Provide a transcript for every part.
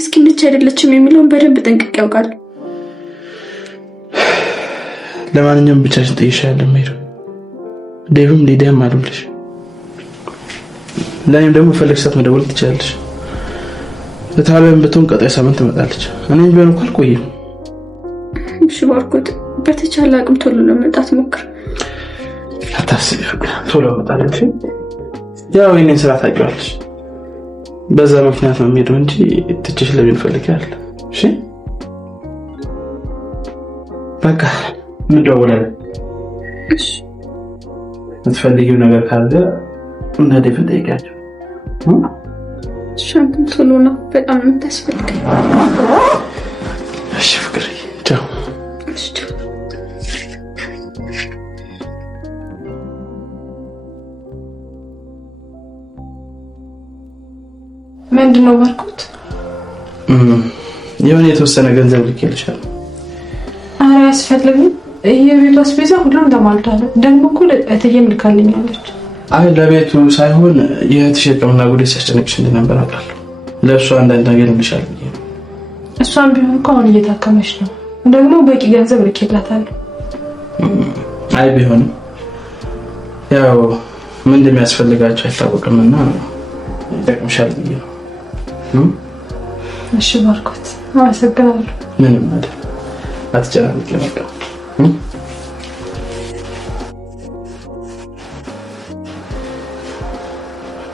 ምስኪን ነች አይደለችም የሚለውን በደንብ ጠንቅቄ ያውቃል። ለማንኛውም ብቻሽን ጠይሻለሁ ሜሪ። ዴቭም ሊዲያም አሉልሽ። ለእኔም ደግሞ ፈለግሽ ሰዓት መደወል ትችላለሽ። ለታለም ብትሆን ቀጣይ ሳምንት ትመጣለች። እኔም ቢሆን እንኳን አልቆይም። እሺ ባርኮት፣ በተቻለ አቅም ቶሎ ለመምጣት ሞክር። አታስቢ፣ ቶሎ እመጣለሁ። ያው የእኔን ስራ ታውቂዋለሽ። በዛ ምክንያት ነው የምሄደው እንጂ ትችሽ ለምን ፈልጋለሁ። እሺ በቃ እንደውላለን። እሺ የምትፈልጊው ነገር ካለ እና ዴቭን ጠይቂያቸው። ሻንኩም ቶሎ ነው በጣም የምታስፈልገኝ። እሺ ፍቅር፣ ቻው። እሺ ምንድነው ባርኮት? የሆነ የተወሰነ ገንዘብ ልኬልሻለሁ። ኧረ አያስፈልግም። የቤቱ አስቤዛ ሁሉም ተሟልቷል። ደግሞ እኮ እትዬም ልካልኛለች። አይ ለቤቱ ሳይሆን የእህትሽ የሕክምና ጉዳይ ሲያስጨንቅሽ እንደነበር አውቃለሁ። ለእሷ አንዳንድ ነገር ይልሻል ብዬ ነው። እሷም ቢሆን እኮ አሁን እየታከመች ነው። ደግሞ በቂ ገንዘብ ልኬላታለሁ። አይ ቢሆንም ያው ምን እንደሚያስፈልጋቸው አይታወቅምና ይጠቅምሻል ብዬ ነው። እሺ ባርኮት፣ አመሰግናለሁ። ምንም አይደል፣ አትጨናነቂ። በቃ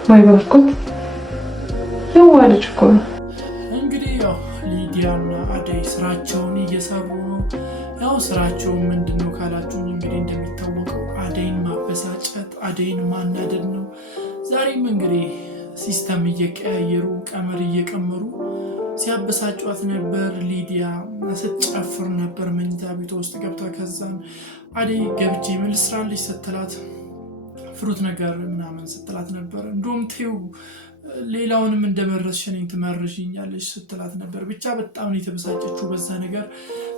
ወይ ባርኮት የዋለች እኮ ነው። እንግዲህ ያው ሊዲያና አደይ ስራቸውን እየሰሩ ነው። ያው ስራቸው ምንድነው ካላችሁኝ እንግዲህ እንደሚታወቀው አደይን ማበሳጨት፣ አደይን ማናደድ ነው። ዛሬም እንግዲህ ሲስተም እየቀያየሩ ቀመር እየቀመሩ ሲያበሳጯት ነበር። ሊዲያ ስትጨፍር ነበር መኝታ ቤቷ ውስጥ ገብታ። ከዛም አደይ ገብቼ ምን ልስራልሽ ስትላት ፍሩት ነገር ምናምን ስትላት ነበር። እንደውም ተይው ሌላውንም እንደመረስሽ እኔን ትመርሽኛለሽ ስትላት ነበር። ብቻ በጣም ነው የተበሳጨችው በዛ ነገር።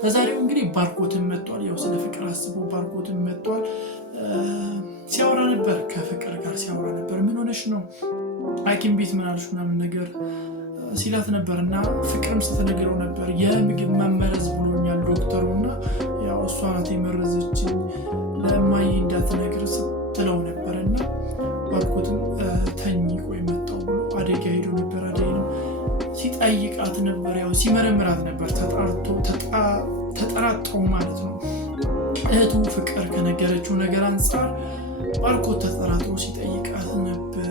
ለዛሬው እንግዲህ ባርኮትን መጥቷል። ያው ስለ ፍቅር አስቦ ባርኮትን መጥቷል። ሲያወራ ነበር፣ ከፍቅር ጋር ሲያወራ ነበር። ምን ሆነሽ ነው ሐኪም ቤት ምን አልሽ ምናምን ነገር ሲላት ነበር። እና ፍቅርም ስትነግረው ነበር የምግብ መመረዝ ብሎኛል ዶክተሩና ያው እሷ ናት የመረዘችኝ ለማይ እንዳትነግር ስትለው ነበር። እና ባርኮትም ተኝ ቆይ መጣው ብሎ አደይ ጋር ሄዶ ነበር። አደይንም ሲጠይቃት ነበር፣ ያው ሲመረምራት ነበር። ተጠራጠው ማለት ነው። እህቱ ፍቅር ከነገረችው ነገር አንጻር ባርኮት ተጠራጥሮ ሲጠይቃት ነበር።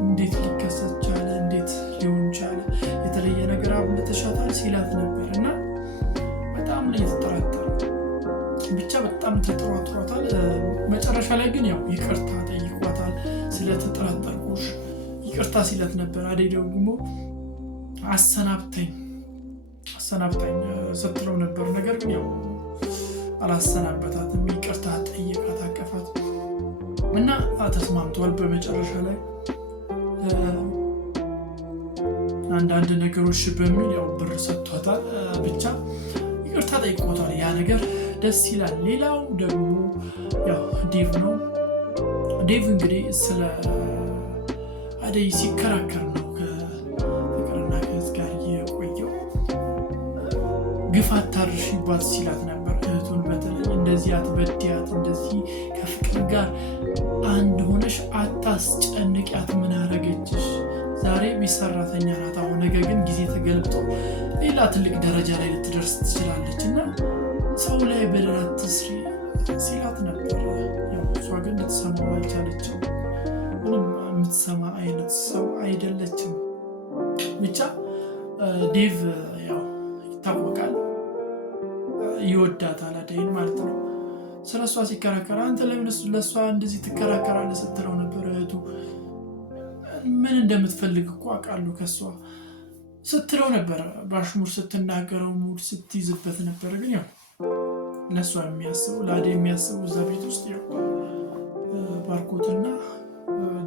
እንዴት ሊከሰት ቻለ? እንዴት ሊሆን ቻለ? የተለየ ነገር አብልተሻታል ሲላት ነበር። እና በጣም ነው የተጠራጠረ። ብቻ በጣም ተጠራጥሯታል። መጨረሻ ላይ ግን ያው ይቅርታ ጠይቋታል። ስለተጠራጠርኩሽ ይቅርታ ሲላት ነበር። አደይ ደግሞ አሰናብታኝ ስትለው ነበር። ነገር ግን ያው አላሰናበታትም። ይቅርታ ጠይቃት፣ አቀፋት እና ተስማምተዋል። በመጨረሻ ላይ አንዳንድ ነገሮች በሚል ያው ብር ሰጥቷታል። ብቻ ይቅርታ ጠይቆታል። ያ ነገር ደስ ይላል። ሌላው ደግሞ ያው ዴቭ ነው። ዴቭ እንግዲህ ስለ አደይ ሲከራከር ነው ከፍቅርና ከእህት ጋር የቆየው። ግፍ አታርሺባት ሲላት ነበር። እህቱን በተለይ እንደዚህ አትበድያት፣ እንደዚህ ከፍቅር ጋር አንድ ሆነሽ አታስጨንቂያት፣ ምን አረገችሽ? ዛሬ ቤት ሰራተኛ ናት። አሁን ነገ ግን ጊዜ ተገልብጦ ሌላ ትልቅ ደረጃ ላይ ልትደርስ ትችላለች እና ሰው ላይ በደል አትስሪ ሲላት ነበር። ያው እሷ ግን ልትሰማው አልቻለችም። ምንም የምትሰማ አይነት ሰው አይደለችም። ብቻ ዴቭ ያው ይታወቃል፣ ይወዳታል አደይን ማለት ነው። ስለ እሷ ሲከራከር አንተ ለምን ለእሷ እንደዚህ ትከራከራለህ ስትለው ነበር። እህቱ ምን እንደምትፈልግ እኮ አውቃለሁ ከእሷ ስትለው ነበር። በአሽሙር ስትናገረው ሙድ ስትይዝበት ነበር። ግን ያው ለእሷ የሚያስበው ለአደይ የሚያስበው እዛ ቤት ውስጥ ያው ባርኮትና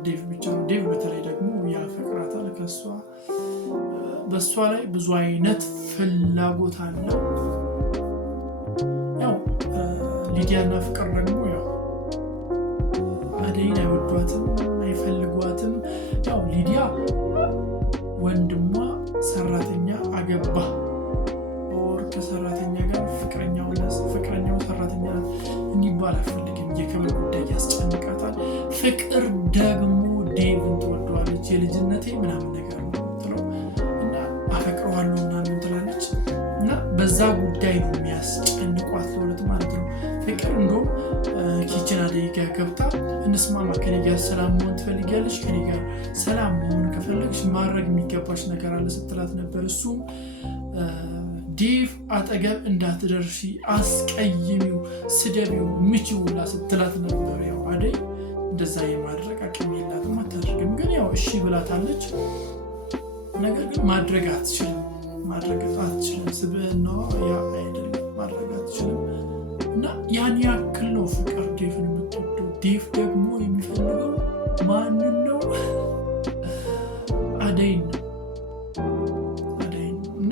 ዴቭ ብቻ ነው። ዴቭ በተለይ ደግሞ ያፈቅራታል። ከእሷ በእሷ ላይ ብዙ አይነት ፍላጎት አለው። ያው ሊዲያና ፍቅር ደግሞ ያው አደይን አይወዷትም፣ አይፈልጓትም። ያው ሊዲያ ወንድሟ ሰራተኛ አገባ ኦር ከሰራተኛ ጋር ፍቅረኛው ሰራተኛ እንዲባል አፈልግም። የክብር ጉዳይ ያስጨንቃታል። ፍቅር ደግሞ ዴቭን ትወደዋለች። የልጅነቴ ምናምን ነገር ነው ትለው እና አፈቅረዋለሁ ምናምን ትላለች እና በዛ ጉዳይ ነው የሚያስጨንቋት ለሁለት ማለት ነው። ፍቅር እንደውም ኪችን አደይ ጋር ገብታ እንስማማ፣ ከኔ ጋር ሰላም መሆን ትፈልጊያለሽ? ከኔ ጋር ሰላም መሆን ከፈለግሽ ማድረግ የሚገባሽ ነገር አለ ስትላት ነበር። እሱም ዴቭ አጠገብ እንዳትደርሺ፣ አስቀይሚው፣ ስደቢው፣ ምቺው ሁላ ስትላት ነበር። ያው አደይ እንደዛ የማድረግ አቅም የላትም፣ አታደርግም። ግን ያው እሺ ብላታለች። ነገር ግን ማድረግ አትችልም። ስብዕናዋ ያ አይደለም፣ ማድረግ አትችልም። እና ያን ያክል ነው ፍቅር ዴቭን የምትወደው። ዴቭ ደግሞ የሚፈልገው ማንን ነው? አደይን ነው። እና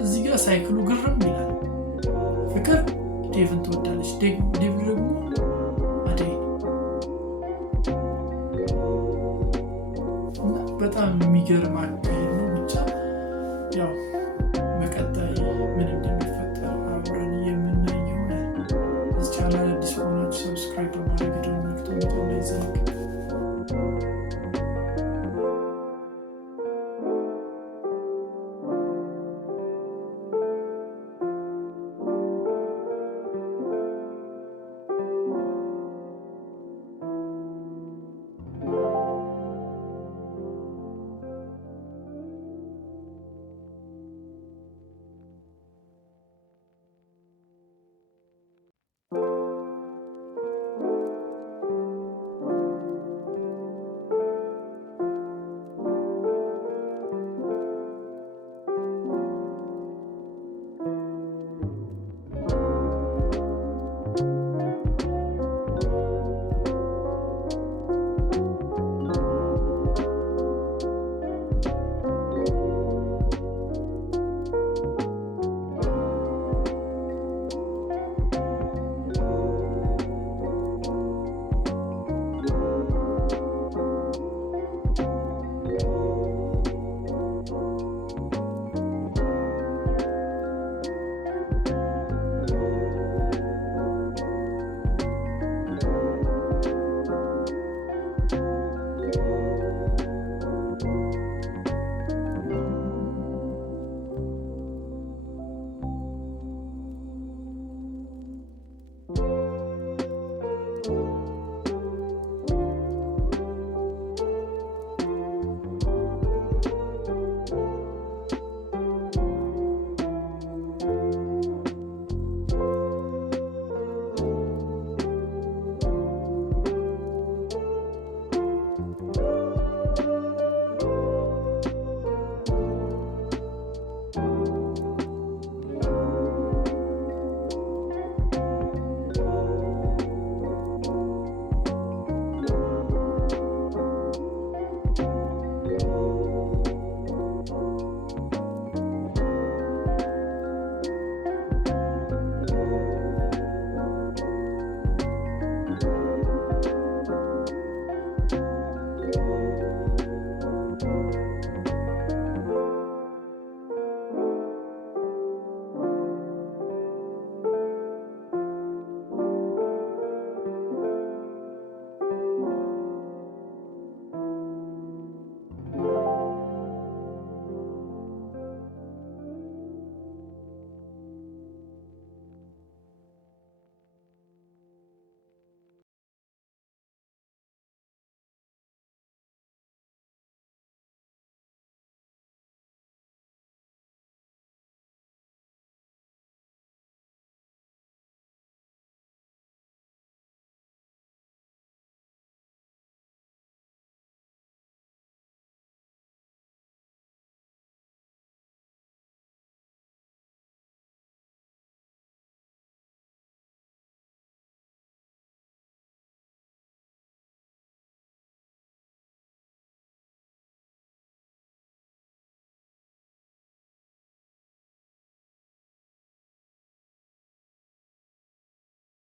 እዚህ ጋር ሳይክሉ ግርም ይላል። ፍቅር ዴቭን ትወዳለች፣ ዴቭ ደግሞ አደይን። እና በጣም የሚገርም አካሄድ ነው። ብቻ ያው በቀጣይ